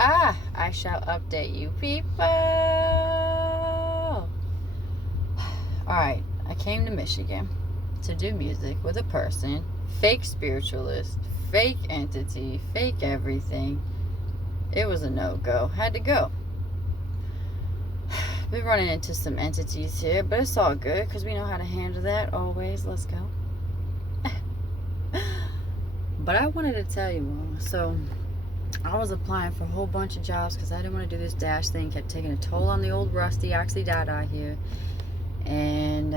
I shall update you people. Alright, I came to Michigan to do music with a person, fake spiritualist, fake entity, fake everything. It was a no-go. Had to go. We're running into some entities here, but it's all good because we know how to handle that always. Let's go. But I wanted to tell you all. So I was applying for a whole bunch of jobs because I didn't want to do this dash thing. Kept taking a toll on the old rusty oxydada here. And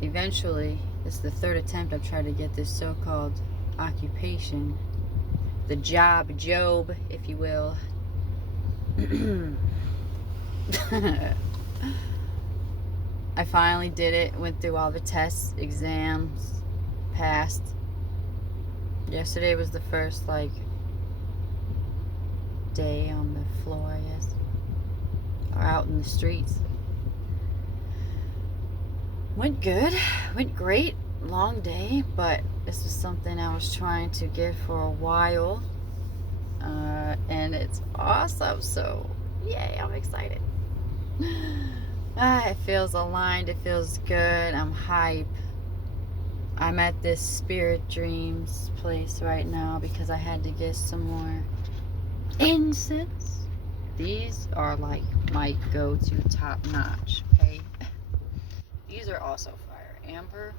eventually, this is the third attempt I've tried to get this so-called occupation. The job, if you will. I finally did it. Went through all the tests, exams, passed. Yesterday was the first, day on the floor, I guess. Or out in the streets. Went good. Went great. Long day, but this was something I was trying to get for a while. And it's awesome, so yay, I'm excited. It feels aligned, it feels good, I'm hype. I'm at this Spirit Dreams place right now because I had to get some more incense. These are like my go-to top notch, okay? These are also fire. Amber.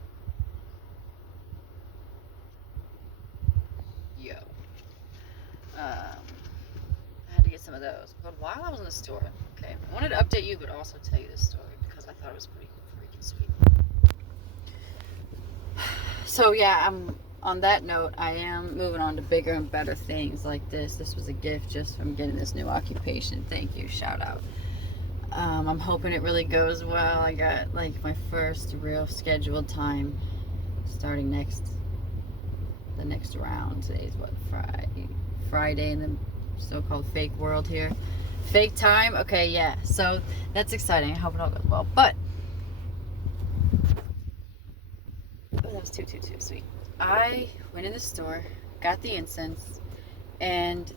Yo. I had to get some of those. But while I was in the store, okay, I wanted to update you, but also tell you this story because I thought it was pretty freaking sweet. So yeah, I'm on that note. I am moving on to bigger and better things like this. This was a gift just from getting this new occupation. Thank you. Shout out. I'm hoping it really goes well. I got my first real scheduled time starting the next round. Today's what, Friday in the so-called fake world here. Fake time. Okay, yeah. So that's exciting. I hope it all goes well. But that was too sweet. I went in the store, got the incense, and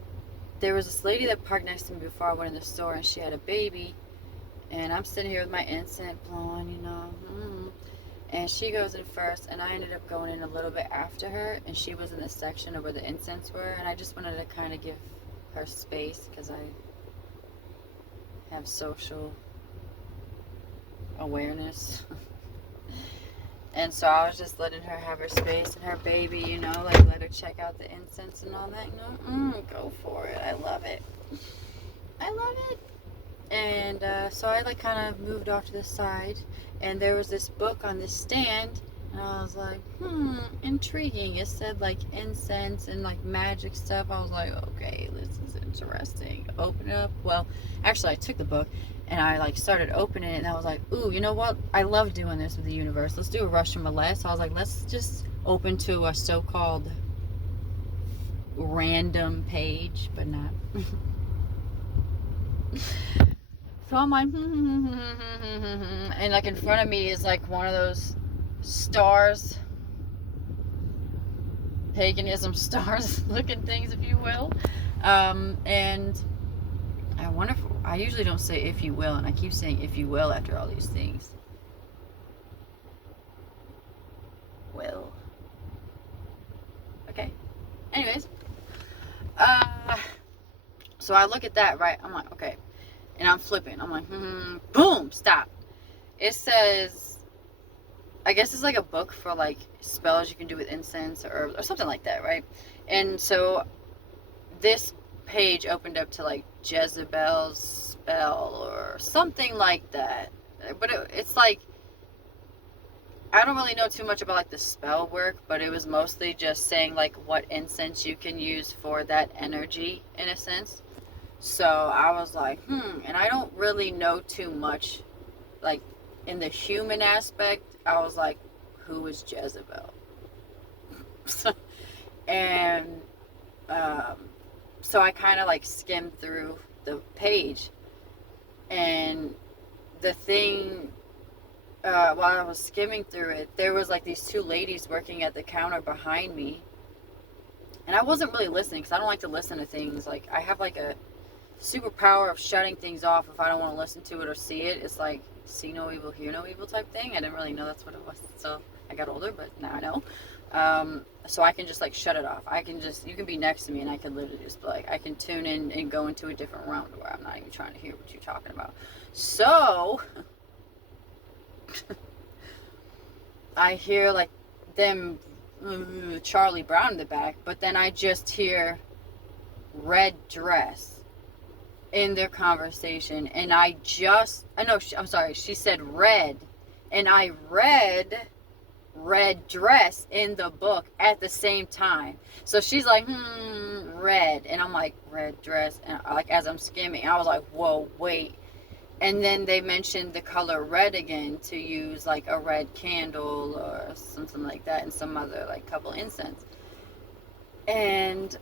there was this lady that parked next to me before I went in the store, and she had a baby, and I'm sitting here with my incense blowing, and she goes in first, and I ended up going in a little bit after her, and she was in the section of where the incense were, and I just wanted to kind of give her space because I have social awareness. And so I was just letting her have her space and her baby, let her check out the incense and all that, go for it. I love it. And so I kind of moved off to the side, and there was this book on this stand, and I was like, intriguing. It said incense and magic stuff. I was like, okay, this is interesting. Open it up. Well, actually I took the book and I started opening it, and I was like, ooh, you know what? I love doing this with the universe. Let's do a Russian roulette. So I was like, let's just open to a so-called random page, but not. So I'm like, and in front of me is one of those stars, paganism stars looking things, if you will. And I wonder if, I usually don't say if you will, and I keep saying if you will after all these things. Will. Okay. Anyways. So I look at that, right? I'm like, okay. And I'm flipping. I'm like, boom, stop. It says, I guess it's a book for spells you can do with incense or herbs or something like that, right? And so this page opened up to Jezebel's spell or something like that. But it's I don't really know too much about the spell work, but it was mostly just saying what incense you can use for that energy in a sense. So I was like, and I don't really know too much in the human aspect. I was like, who is Jezebel? And so I kind of skimmed through the page, and the thing, while I was skimming through it, there was these two ladies working at the counter behind me, And I wasn't really listening because I don't like to listen to things. Like, I have like a superpower of shutting things off if I don't want to listen to it or see it. It's like see no evil, hear no evil type thing. I didn't really know that's what it was. So I got older, but now I know. So I can just like shut it off. I can just, you can be next to me and I can literally just be like, I can tune in and go into a different realm where I'm not even trying to hear what you're talking about. So I hear like them, Charlie Brown in the back, but then I just hear red dress in their conversation, and I know, I'm sorry, she said red, and I read red dress in the book at the same time. So she's like, red, and I'm like, red dress, and like as I'm skimming, I was like, whoa, wait. And then they mentioned the color red again to use like a red candle or something like that, and some other like couple incense. And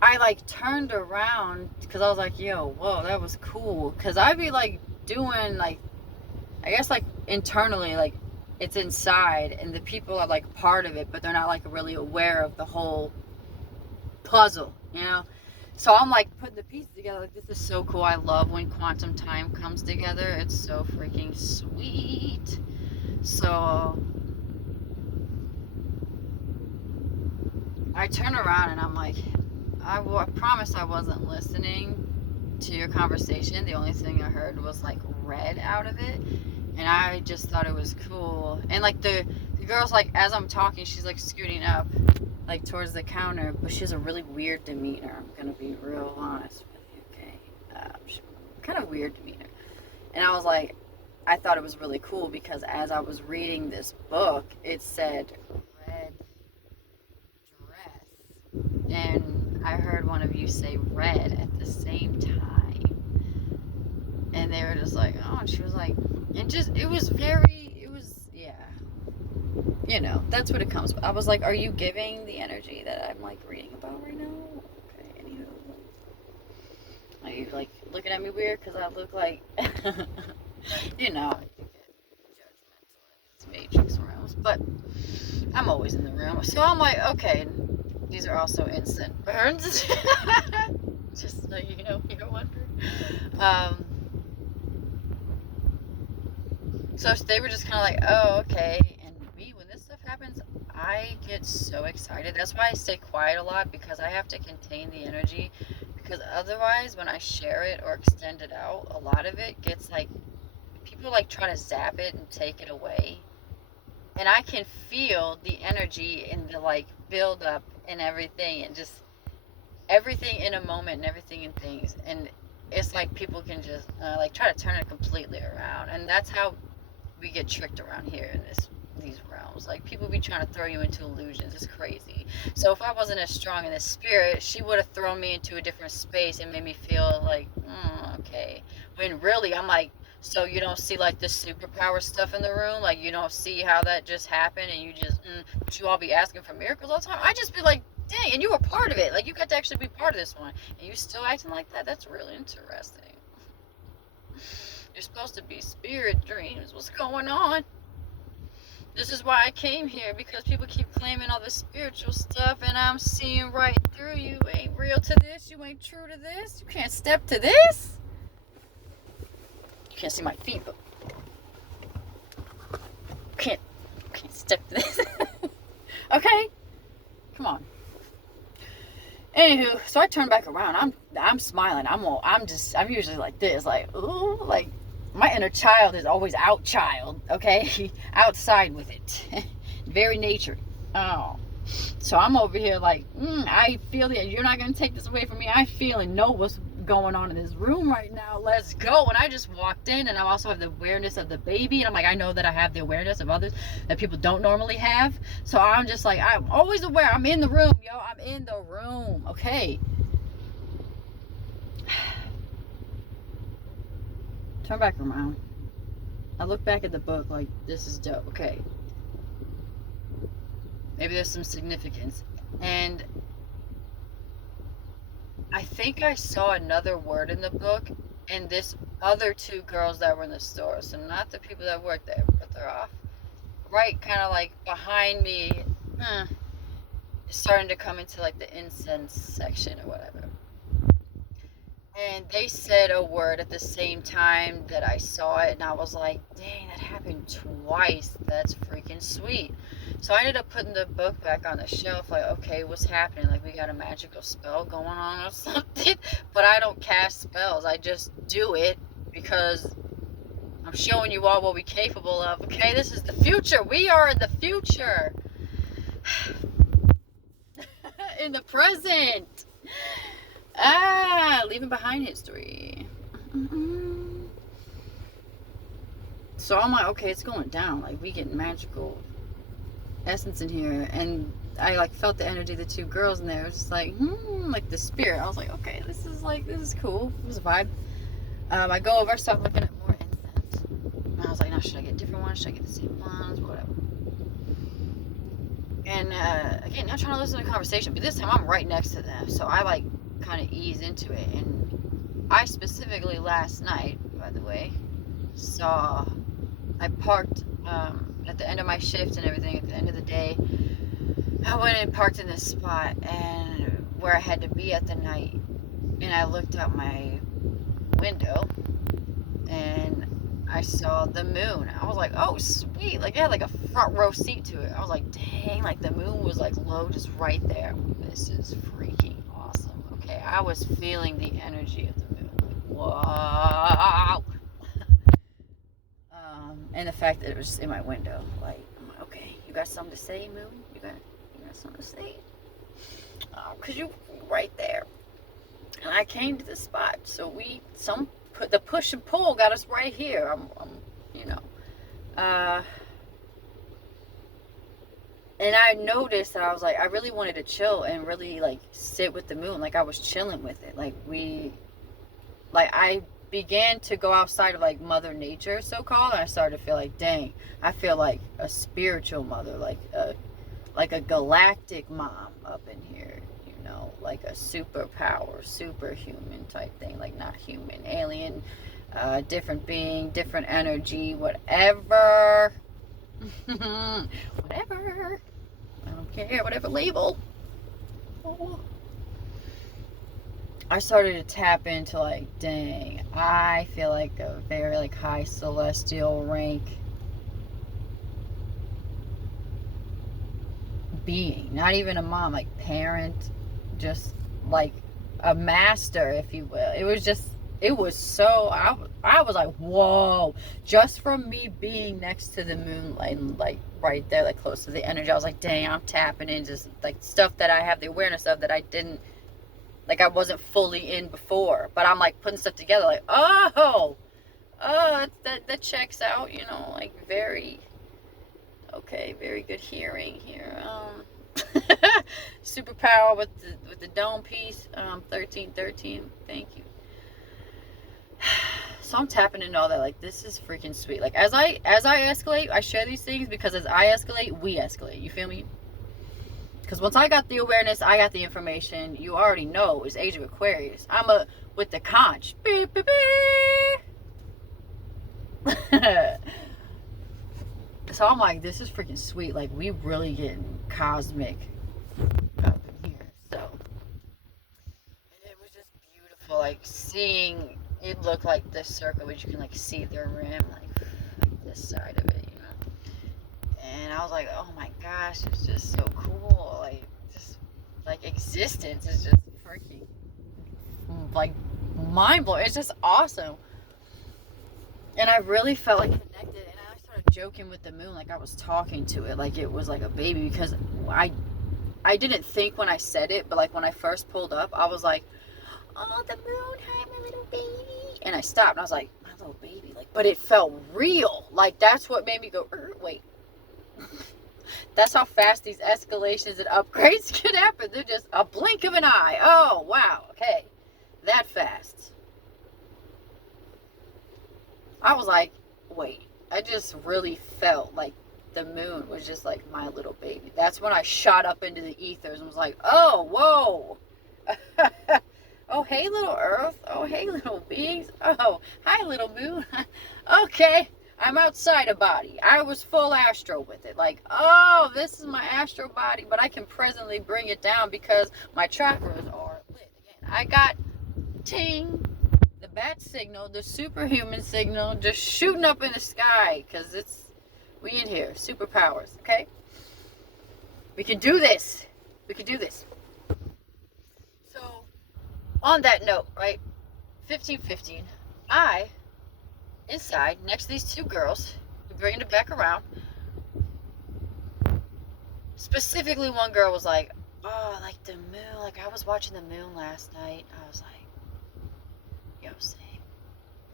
I like turned around because I was like, yo, whoa, that was cool. Because I'd be like doing like, I guess like internally, like it's inside and the people are like part of it, but they're not like really aware of the whole puzzle, you know? So I'm like putting the pieces together, like this is so cool. I love when quantum time comes together. It's so freaking sweet. So I turn around and I'm like, I promise I wasn't listening to your conversation. The only thing I heard was like red out of it, and I just thought it was cool. And like the girl's like, as I'm talking, she's like scooting up like towards the counter, but she has a really weird demeanor. I'm gonna be real honest with you, okay? Kind of weird demeanor. And I was like, I thought it was really cool because as I was reading this book, it said red dress, and I heard one of you say red at the same time, and they were just like, oh, and she was like, and just it was yeah, you know, that's what it comes with. I was like, are you giving the energy that I'm like reading about right now? Okay, anywho, are you like looking at me weird because I look like you know, I get judgmental in these matrix rooms, but I'm always in the room, so I'm like, okay, these are also instant burns. Just so you know, you're wondering. So they were just kind of like, oh, okay. And me, when this stuff happens, I get so excited. That's why I stay quiet a lot, because I have to contain the energy. Because otherwise, when I share it or extend it out, a lot of it gets like, people like try to zap it and take it away. And I can feel the energy and the like build up and everything, and just everything in a moment and everything in things. And it's like people can just like try to turn it completely around. And that's how we get tricked around here in these realms. Like people be trying to throw you into illusions. It's crazy. So if I wasn't as strong in the spirit, she would have thrown me into a different space and made me feel like, okay. When really I'm like, so you don't see like the superpower stuff in the room? Like you don't see how that just happened, and you just, but you all be asking for miracles all the time? I just be like, dang, and you were part of it. Like you got to actually be part of this one, and you still acting like that? That's really interesting. You're supposed to be spirit dreams. What's going on? This is why I came here, because people keep claiming all this spiritual stuff, and I'm seeing right through you. You ain't real to this. You ain't true to this. You can't step to this. You can't see my feet, but can't step to this. Okay, come on. Anywho, so I turn back around. I'm smiling. I'm usually like this, like ooh, like my inner child is always out child, okay? Outside with it. Very nature. Oh. So I'm over here like, I feel it. You're not going to take this away from me. I feel and know what's going on in this room right now. Let's go. And I just walked in, and I also have the awareness of the baby. And I'm like, I know that I have the awareness of others that people don't normally have. So I'm just like, I'm always aware. I'm in the room, yo. I'm in the room. Okay. Turn back around. I look back at the book like, this is dope. Okay. Maybe there's some significance. And I think I saw another word in the book, and this other two girls that were in the store. So not the people that work there, but they're off. Right, kind of like behind me. it's starting to come into like the incense section or whatever. And they said a word at the same time that I saw it, and I was like, dang, that happened twice. That's freaking sweet. So I ended up putting the book back on the shelf, like, okay, what's happening? Like, we got a magical spell going on or something. But I don't cast spells, I just do it because I'm showing you all what we're capable of. Okay, this is the future. We are in the future. In the present. Leaving behind history. So I'm like, okay, it's going down. Like, we get magical essence in here. And I, like, felt the energy of the two girls in there. It was just like, like the spirit. I was like, okay, this is cool. It was a vibe. I go over, start looking at more incense. And I was like, now, should I get different ones? Should I get the same ones? Whatever. And, again, not trying to listen to the conversation, but this time I'm right next to them. So I, like, kind of ease into it. And I specifically last night, by the way, I parked at the end of my shift and everything, at the end of the day. I went and parked in this spot and where I had to be at the night, and I looked out my window and I saw the moon. I was like, oh sweet, like I had like a front row seat to it. I was like, dang, like the moon was like low, just right there. This is freaking awesome. Okay, I was feeling the energy of the moon, like, wow. And the fact that it was just in my window, like, I'm like, okay, you got something to say, moon? You got something to say? Cause you right there. And I came to the spot, so the push and pull got us right here. And I noticed that I was like, I really wanted to chill and really like sit with the moon, like I was chilling with it. I began to go outside of like Mother Nature, so called, and I started to feel like, dang, I feel like a spiritual mother, like a galactic mom up in here, like a superpower, superhuman type thing, like not human, alien, different being, different energy, whatever. Whatever. I don't care, whatever label. Oh. I started to tap into like, dang, I feel like a very like high celestial rank being, not even a mom, like parent, just like a master, if you will. It was so, I was like, whoa, just from me being next to the moonlight and like right there, like close to the energy. I was like, dang, I'm tapping into just like stuff that I have the awareness of that I didn't, like I wasn't fully in before, but I'm like putting stuff together, like, oh, that checks out, like very good hearing here. Superpower with the dome piece, 1313, thank you. So I'm tapping into all that, like this is freaking sweet. Like as I escalate, I share these things because as I escalate, we escalate. You feel me? Because once I got the awareness, I got the information. You already know it's Age of Aquarius. I'm with the conch. Beep, beep, beep. So I'm like, this is freaking sweet. Like we really getting cosmic up in here. So it was just beautiful. Like seeing it look like this circle, but you can like see the rim, like this side of it, And I was like, oh my gosh, it's just so cool. Like, just, like, existence is just freaking, like, mind-blowing. It's just awesome. And I really felt, like, connected. And I started joking with the moon, like I was talking to it, like it was like a baby. Because I didn't think when I said it, but, like, when I first pulled up, I was like, oh, the moon, hi, my little baby. And I stopped, and I was like, my little baby. Like, but it felt real. Like, that's what made me go, wait. That's how fast these escalations and upgrades can happen. They're just a blink of an eye. Oh, wow. Okay. That fast. I was like, wait. I just really felt like the moon was just like my little baby. That's when I shot up into the ethers and was like, oh, whoa. Oh, hey, little earth. Oh, hey, little beings. Oh, hi, little moon. Okay. I'm outside a body. I was full astral with it. Like, oh, this is my astral body, but I can presently bring it down because my chakras are lit. Again, I got ting, the bat signal, the superhuman signal, just shooting up in the sky because we in here, superpowers, okay? We can do this. We can do this. So, on that note, right? 15:15, I, inside, next to these two girls, bringing it back around. Specifically, one girl was like, oh, like the moon, like I was watching the moon last night. I was like, yo, same.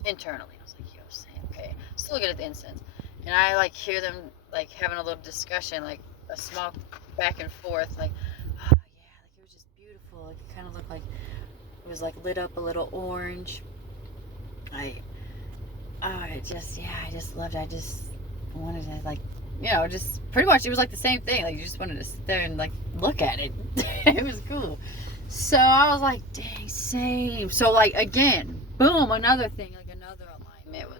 Internally, I was like, yo, same, okay. Still looking at the incense. And I, like, hear them, like, having a little discussion, like, a small back and forth, like, oh, yeah, like, it was just beautiful. Like, it kind of looked like it was, like, lit up a little orange. I just loved it. I just wanted to, like, you know, just pretty much, it was like the same thing. Like, you just wanted to sit there and, like, look at it. It was cool. So I was like, dang, same. So, like, again, boom, another thing, like, another alignment with,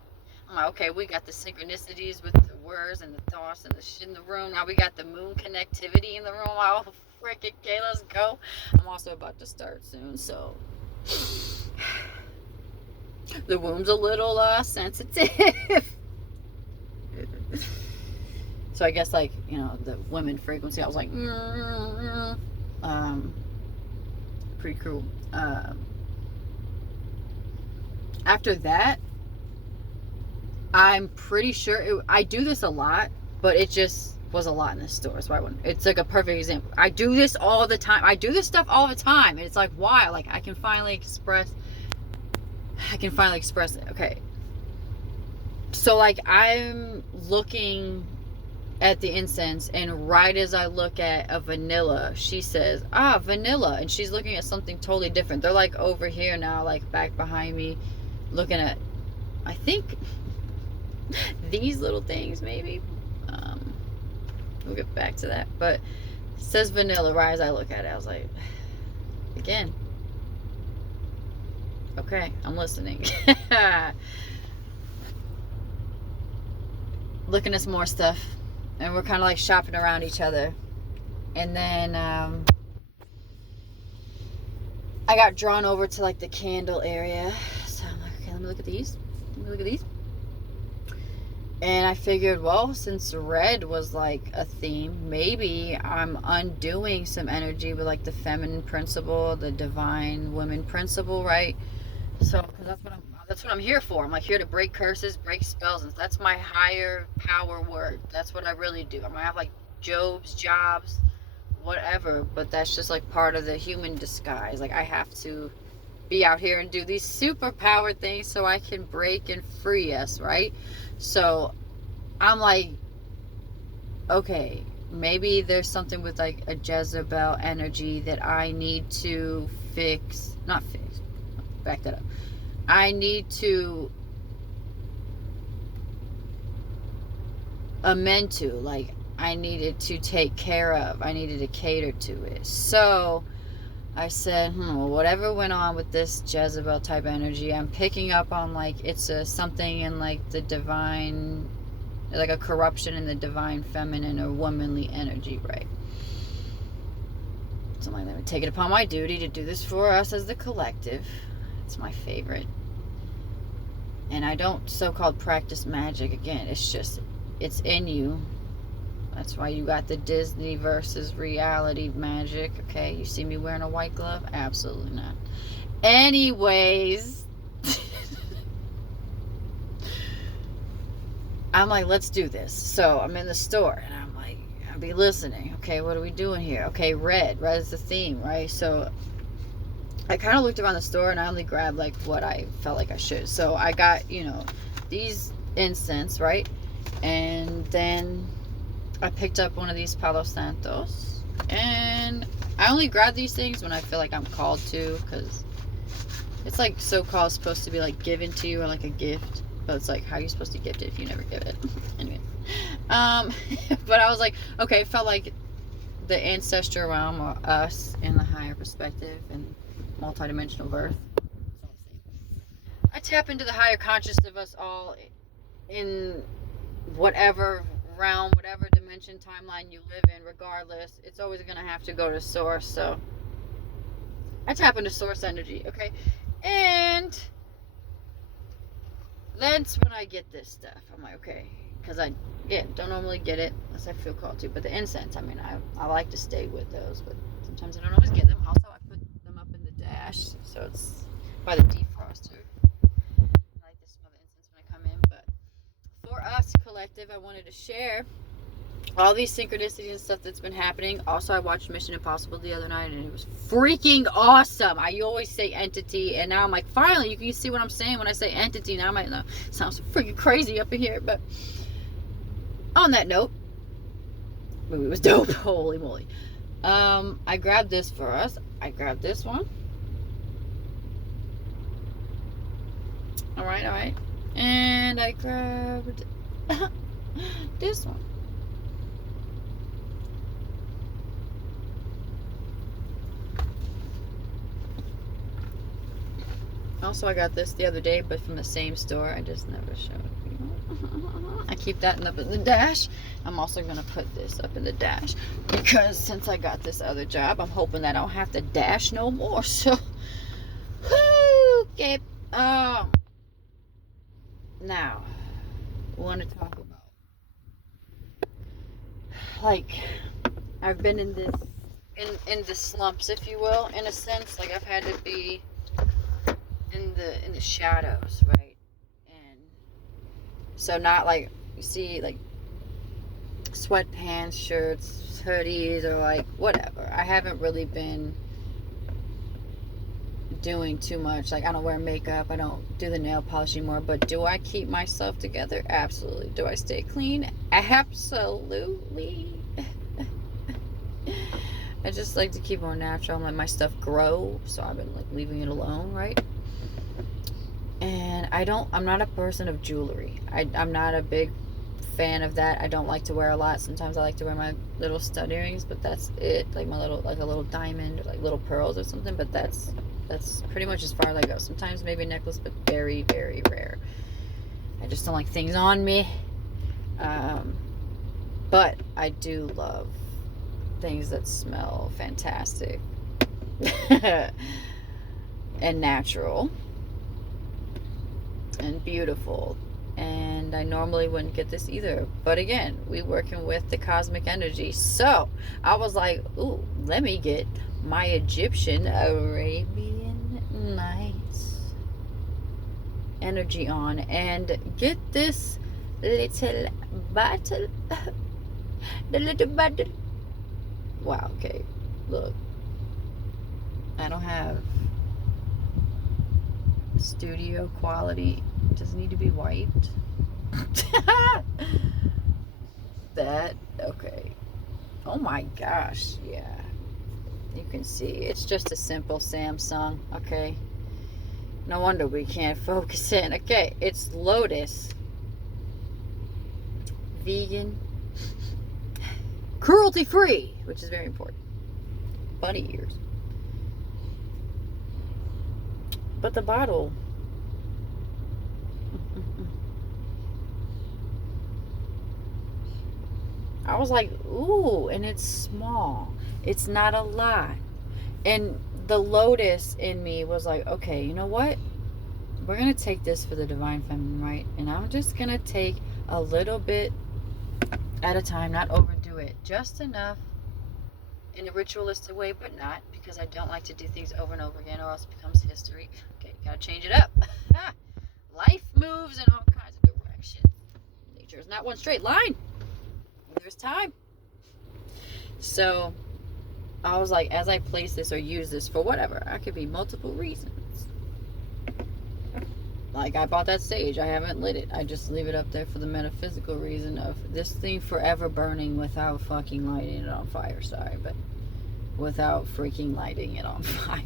I'm like, okay, we got the synchronicities with the words and the thoughts and the shit in the room. Now we got the moon connectivity in the room. Oh, freaking okay, let's go. I'm also about to start soon, so the womb's a little sensitive. So I guess, like, you know, the women frequency, I was like, pretty cool. After that, I'm pretty sure I do this a lot, but it just was a lot in the store, so I wouldn't. It's like a perfect example. I do this all the time. I do this stuff all the time, and it's like, why? Like, I can finally express it. Okay. So, like, I'm looking at the incense, and right as I look at a vanilla, she says, vanilla, and she's looking at something totally different. They're, like, over here now, like, back behind me, looking at, I think, these little things, maybe. We'll get back to that, but it says vanilla right as I look at it. I was like, again, okay, I'm listening. Looking at some more stuff, and we're kind of like shopping around each other, and then I got drawn over to, like, the candle area, so I'm like, okay, let me look at these. And I figured, well, since red was, like, a theme, maybe I'm undoing some energy with, like, the feminine principle, the divine women principle, right? So, because that's what I'm here for. I'm, like, here to break curses, break spells, and that's my higher power work. That's what I really do. I'm gonna have, like, jobs, jobs, whatever, but that's just, like, part of the human disguise. Like, I have to be out here and do these superpower things so I can break and free us, right? So I'm like, okay, maybe there's something with, like, a Jezebel energy that I need to back that up. I need to amend to, like, I needed to take care of, I needed to cater to it. So I said, well, whatever went on with this Jezebel type energy, I'm picking up on, like, it's something in, like, the divine, like a corruption in the divine feminine or womanly energy, right? So I'm like, let me take it upon my duty to do this for us as the collective. It's my favorite. And I don't so-called practice magic. Again, it's just, it's in you. That's why you got the Disney versus reality magic, okay? You see me wearing a white glove? Absolutely not. Anyways, I'm like, let's do this. So I'm in the store, and I'm like, I'll be listening. Okay, what are we doing here? Okay, red. Red is the theme, right? So I kind of looked around the store, and I only grabbed, like, what I felt like I should. So I got, you know, these incense, right? And then I picked up one of these Palo Santos, and I only grab these things when I feel like I'm called to, because it's, like, so-called supposed to be, like, given to you or, like, a gift, but it's like, how are you supposed to gift it if you never give it? Anyway, but I was like, okay, it felt like the ancestral realm, or us in the higher perspective and multidimensional birth. I tap into the higher conscious of us all in whatever realm, whatever dimension, timeline you live in, regardless, it's always going to have to go to source. So I tap into source energy, okay? And that's when I get this stuff. I'm like, okay, because I, yeah, don't normally get it unless I feel called to. But the incense, I mean, I like to stay with those, but sometimes I don't always get them. Also, I put them up in the dash, so it's by the defroster. I like to smell the incense when I come in. But for us, collective, I wanted to share all these synchronicities and stuff that's been happening. Also, I watched Mission Impossible the other night, and it was freaking awesome. I always say entity, and now I'm like, finally, you can see what I'm saying when I say entity. Now I might know, sounds freaking crazy up in here, but on that note, movie was dope. Holy moly. I grabbed this for us. I grabbed this one. All right. And I grabbed this one. Also, I got this the other day, but from the same store. I just never showed you. I keep that up in the dash. I'm also going to put this up in the dash because since I got this other job, I'm hoping that I don't have to dash no more. So, okay. Now, I want to talk about, like, I've been in this, in the slumps, if you will, in a sense. Like, I've had to be in the shadows, right? And so not like you see like sweatpants, shirts, hoodies, or like whatever. I haven't really been doing too much. Like, I don't wear makeup, I don't do the nail polish anymore. But do I keep myself together? Absolutely. Do I stay clean? Absolutely. I just like to keep more natural and let my stuff grow, so I've been like leaving it alone, right? And I'm not a person of jewelry. I'm not a big fan of that. I don't like to wear a lot. Sometimes I like to wear my little stud earrings, but that's it. Like my little, like a little diamond or like little pearls or something, but that's pretty much as far as I go. Sometimes maybe a necklace, but very, very rare. I just don't like things on me. But I do love things that smell fantastic and natural and beautiful. And I normally wouldn't get this either, but again, we working with the cosmic energy, so I was like, ooh, let me get my Egyptian Arabian Nights energy on and get this little bottle. The little bottle. Wow, okay, look, I don't have studio quality. Does it need to be wiped? That, okay. Oh my gosh, yeah. You can see, it's just a simple Samsung, okay? No wonder we can't focus in. Okay, it's Lotus. Vegan. Cruelty free, which is very important. Bunny ears. But the bottle, I was like, ooh, and it's small. It's not a lot. And the Lotus in me was like, okay, you know what? We're going to take this for the Divine Feminine, right? And I'm just going to take a little bit at a time, not overdo it. Just enough in a ritualistic way, but not, because I don't like to do things over and over again or else it becomes history. Okay, gotta change it up. Life moves in all kinds of directions. Nature is not one straight line. There's time. So I was like, as I place this or use this for whatever, I could be multiple reasons. Like, I bought that sage, I haven't lit it. I just leave it up there for the metaphysical reason of this thing forever burning without fucking lighting it on fire. Sorry, but without freaking lighting it on fire.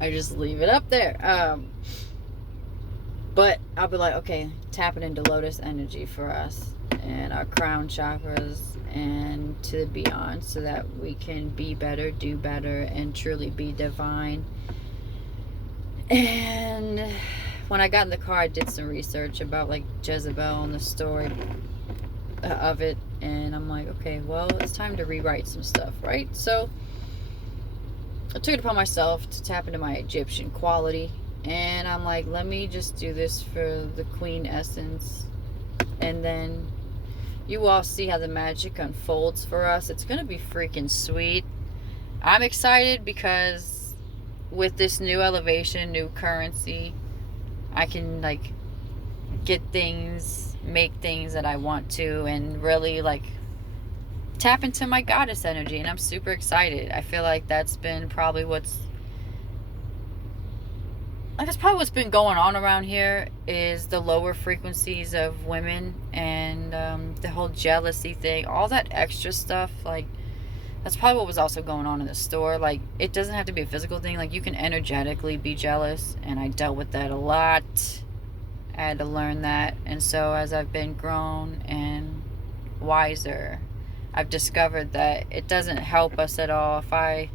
I just leave it up there. But I'll be like, okay, tapping into Lotus energy for us and our crown chakras and to the beyond, so that we can be better, do better, and truly be divine. And when I got in the car, I did some research about like Jezebel and the story of it, and I'm like, okay, well, it's time to rewrite some stuff, right? So I took it upon myself to tap into my Egyptian quality, and I'm like, let me just do this for the queen essence, and then you all see how the magic unfolds for us. It's gonna be freaking sweet. I'm excited because with this new elevation, new currency, I can like get things, make things that I want to, and really like tap into my goddess energy. And I'm super excited. I feel like that's probably what's been going on around here, is the lower frequencies of women, and the whole jealousy thing, all that extra stuff. Like, that's probably what was also going on in the store. Like, it doesn't have to be a physical thing. Like, you can energetically be jealous, and I dealt with that a lot. I had to learn that. And so as I've been grown and wiser, I've discovered that it doesn't help us at all if I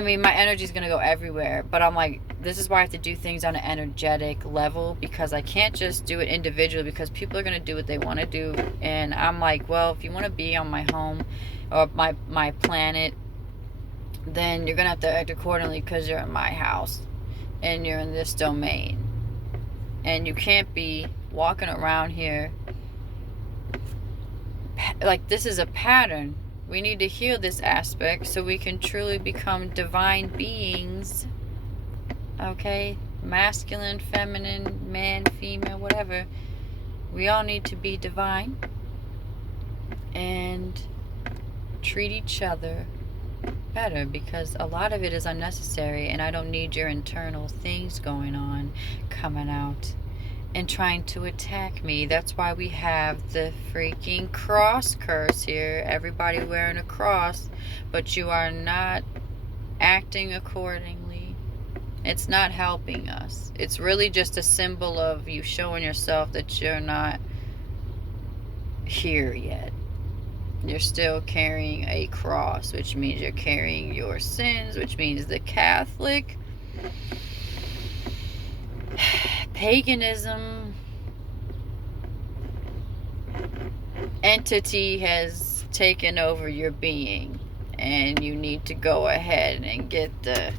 mean, my energy is going to go everywhere, but I'm like, this is why I have to do things on an energetic level, because I can't just do it individually, because people are going to do what they want to do. And I'm like, well, if you want to be on my home or my planet, then you're going to have to act accordingly, because you're in my house and you're in this domain. And you can't be walking around here like this is a pattern. We need to heal this aspect so we can truly become divine beings. Okay? Masculine, feminine, man, female, whatever. We all need to be divine and treat each other better, because a lot of it is unnecessary, and I don't need your internal things going on, coming out and trying to attack me. That's why we have the freaking cross curse here. Everybody wearing a cross, but you are not acting accordingly. It's not helping us. It's really just a symbol of you showing yourself that you're not here yet. You're still carrying a cross, which means you're carrying your sins, which means the Catholic paganism entity has taken over your being, and you need to go ahead and get the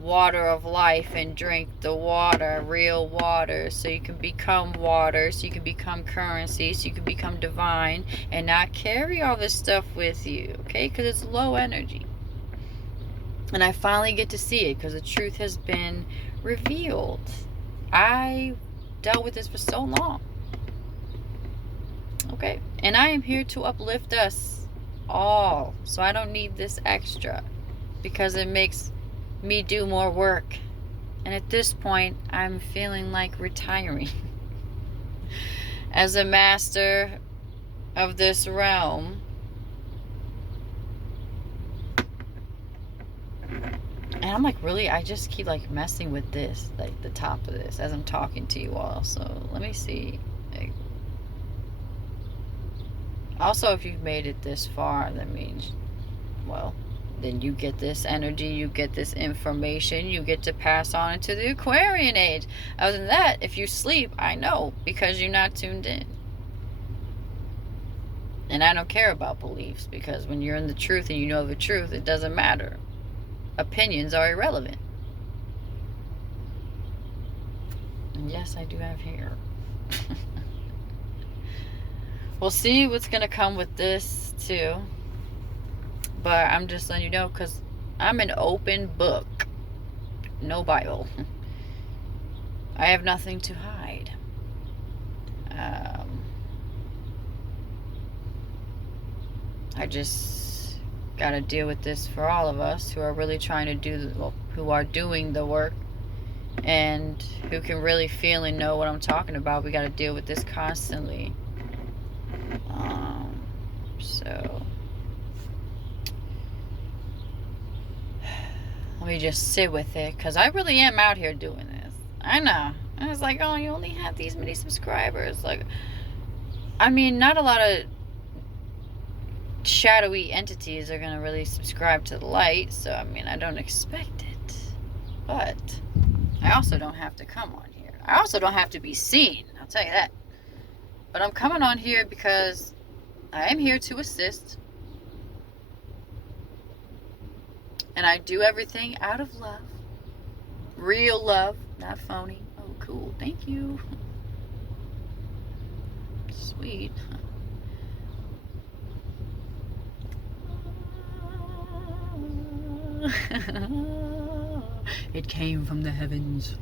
water of life and drink the water, real water, so you can become water, so you can become currency, so you can become divine, and not carry all this stuff with you, okay? Because it's low energy. And I finally get to see it, because the truth has been revealed. I dealt with this for so long, okay? And I am here to uplift us all, so I don't need this extra, because it makes me do more work. And at this point, I'm feeling like retiring as a master of this realm. And I'm like, really, I just keep like messing with this, like the top of this, as I'm talking to you all. So let me see. Like, also, if you've made it this far, that means, well, then you get this energy, you get this information, you get to pass on into the Aquarian age. Other than that, if you sleep, I know, because you're not tuned in. And I don't care about beliefs, because when you're in the truth and you know the truth, it doesn't matter. Opinions are irrelevant. And yes, I do have hair. We'll see what's going to come with this too. But I'm just letting you know, because I'm an open book. No Bible. I have nothing to hide. I just got to deal with this for all of us who are really trying to do, who are doing the work, and who can really feel and know what I'm talking about. We got to deal with this constantly. So let me just sit with it, because I really am out here doing this. I know. I was like, oh, you only have these many subscribers. Like, I mean, not a lot of shadowy entities are going to really subscribe to the light. So, I mean, I don't expect it. But I also don't have to come on here. I also don't have to be seen. I'll tell you that. But I'm coming on here because I am here to assist. And I do everything out of love. Real love, not phony. Oh, cool. Thank you. Sweet. It came from the heavens.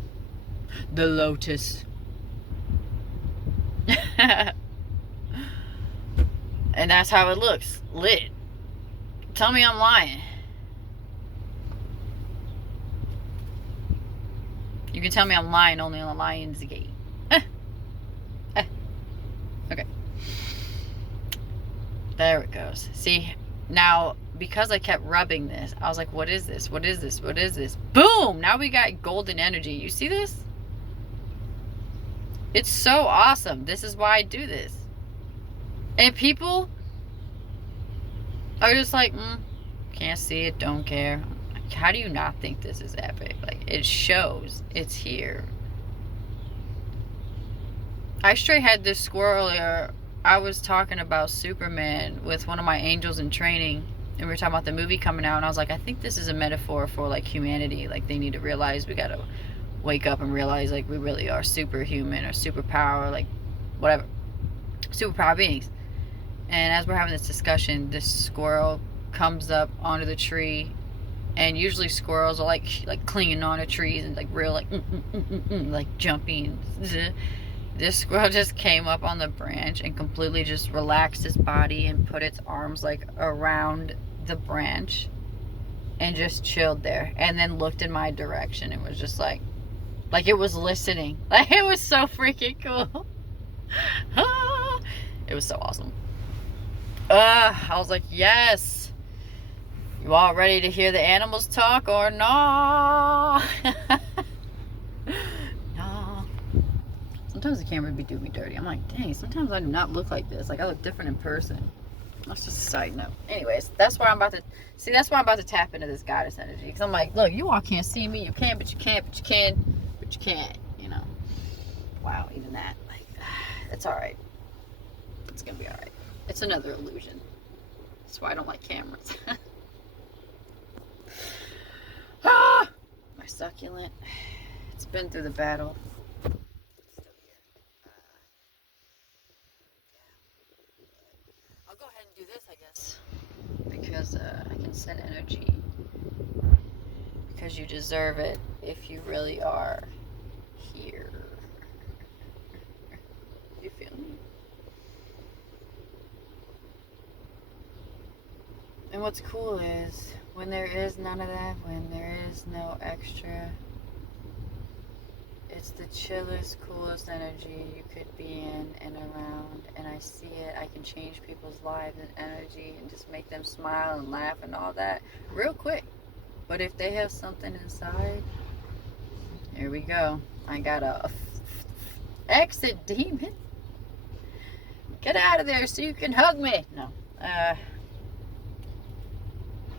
The lotus. And that's how it looks. Lit. Tell me I'm lying. You can tell me I'm lying only on the Lion's Gate. Okay. There it goes. See, now, because I kept rubbing this, I was like, what is this? What is this? What is this? Boom! Now we got golden energy. You see this? It's so awesome. This is why I do this. And people are just like, can't see it, don't care. How do you not think this is epic? Like, it shows. It's here. I straight had this squirrel earlier. I was talking about Superman with one of my angels in training, and we were talking about the movie coming out, and I was like, I think this is a metaphor for, like, humanity. Like, they need to realize, we gotta wake up and realize, like, we really are superhuman or superpower, like, whatever. Superpower beings. And as we're having this discussion, this squirrel comes up onto the tree, and usually squirrels are like clinging onto trees and like real like jumping. This squirrel just came up on the branch and completely just relaxed his body and put its arms like around the branch and just chilled there, and then looked in my direction and was just like it was listening. Like, it was so freaking cool. It was so awesome. I was like, yes. You all ready to hear the animals talk or no? No. Sometimes the camera do me dirty. I'm like, dang, sometimes I do not look like this. Like, I look different in person. That's just a side note. Anyways, that's why I'm about to tap into this goddess energy. Because I'm like, look, you all can't see me. You can, but you can't, but you can, but you can't, you know. Wow, even that. Like, it's alright. It's going to be alright. It's another illusion. That's why I don't like cameras. My succulent. It's been through the battle. It's still here. Yeah. I'll go ahead and do this, I guess. Because I can send energy. Because you deserve it if you really are here. You feel me? And what's cool is, when there is none of that, when there is no extra, it's the chillest, coolest energy you could be in and around. And I see it. I can change people's lives and energy and just make them smile and laugh and all that real quick. But if they have something inside, here we go. I got a exit, demon. Get out of there so you can hug me. No.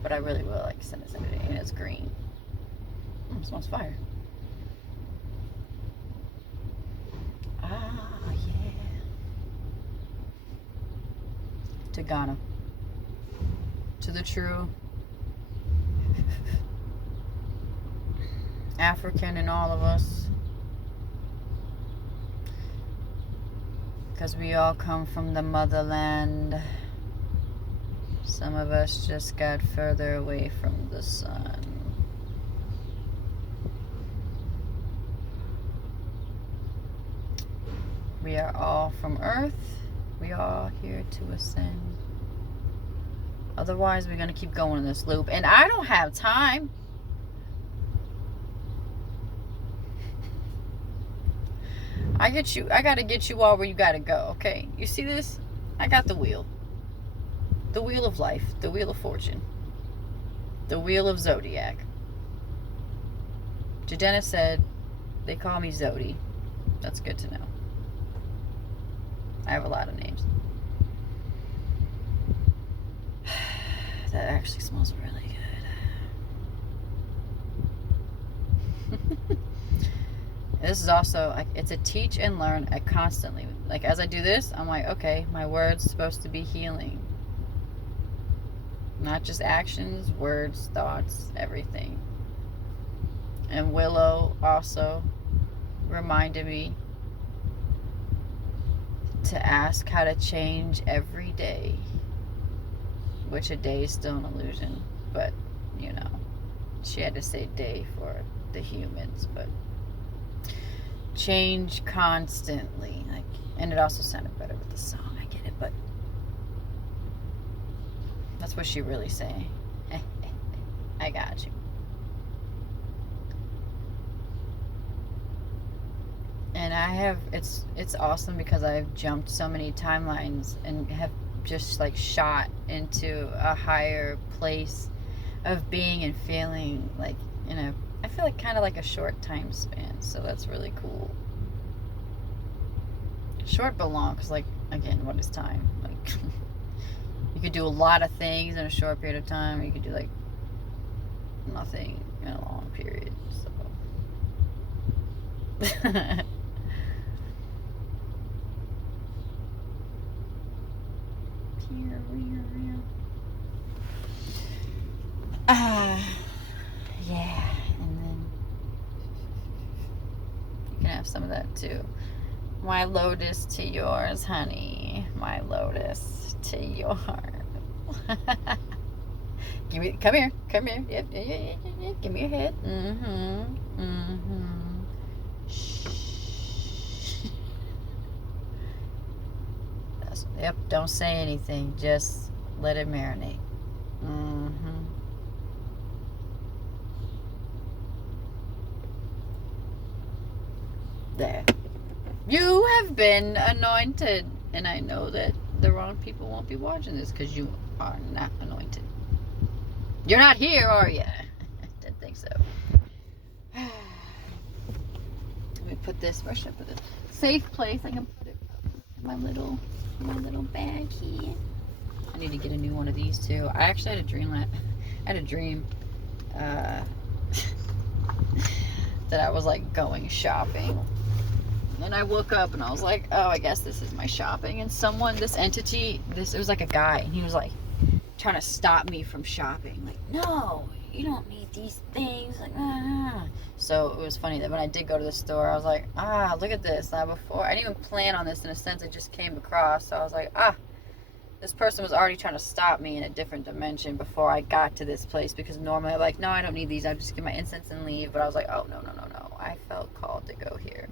But I really will like send this energy, and it's green. It smells fire. Ah, yeah. To Ghana. To the true African in all of us. Because we all come from the motherland. Some of us just got further away from the sun. We are all from Earth. We are all here to ascend. Otherwise, we're going to keep going in this loop. And I don't have time. I got to get you all where you got to go, okay? You see this? I got the wheel. The wheel of life, the wheel of fortune, the wheel of zodiac. Jadena said, they call me Zodi. That's good to know. I have a lot of names. That actually smells really good. This is also like, it's a teach and learn constantly. Like as I do this, I'm like, okay, my word's supposed to be healing. Not just actions, words, thoughts, everything. And Willow also reminded me to ask how to change every day, which a day is still an illusion, but you know, she had to say day for the humans, but change constantly, like, and it also sounded better with the song. I get it, but that's what she really saying. I got you. And I have, it's awesome because I've jumped so many timelines and have just like shot into a higher place of being and feeling, like, you know, I feel like kind of like a short time span, so that's really cool. Short but long, because like, again, what is time? Like, you could do a lot of things in a short period of time. You could do like nothing in a long period. So yeah, and then you can have some of that too. My lotus to yours, honey. My lotus to yours. Come here. Yep, yeah. Give me your head. Shh. Yep, don't say anything. Just let it marinate. There. You have been anointed. And I know that the wrong people won't be watching this because you are not anointed. You're not here, are you? Didn't think so. Let me put this. Where should I put it? Safe place. I can put it in my little bag here. I need to get a new one of these too. I actually had a dream. That I was like going shopping. And I woke up and I was like, oh, I guess this is my shopping. And this entity, it was like a guy, and he was like trying to stop me from shopping. Like, no, you don't need these things. Like, ah. So it was funny that when I did go to the store, I was like, look at this. Now before, I didn't even plan on this in a sense. It just came across. So I was like, this person was already trying to stop me in a different dimension before I got to this place, because normally I'm like, no, I don't need these. I'll just get my incense and leave. But I was like, oh, no. I felt called to go here.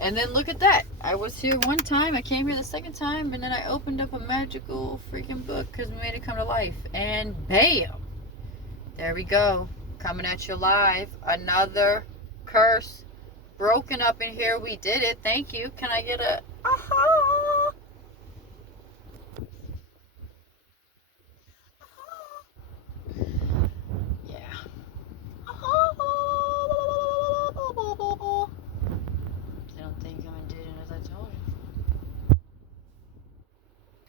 And then look at that. I was here one time. I came here the second time. And then I opened up a magical freaking book because we made it come to life. And bam. There we go. Coming at you live. Another curse broken up in here. We did it. Thank you. Can I get a aha? Yeah. I don't think I'm indigenous, I told you.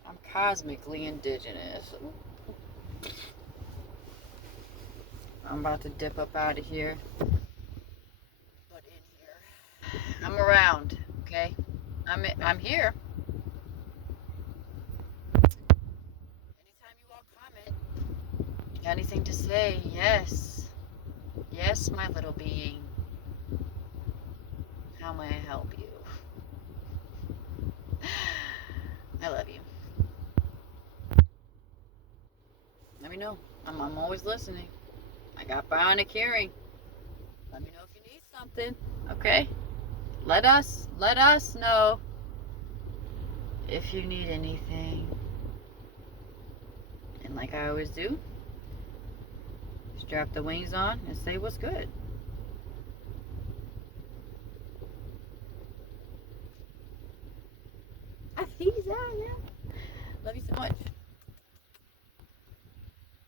I'm cosmically indigenous. I'm about to dip up out of here. But in here, I'm around, okay? I'm here. Anytime you all comment, got anything to say? Yes. Yes, my little being. How may I help you? I love you. Let me know. I'm always listening. I got bionic hearing. Let me know if you need something. Okay? Let us know if you need anything. And like I always do, strap the wings on and say what's good. Love you so much.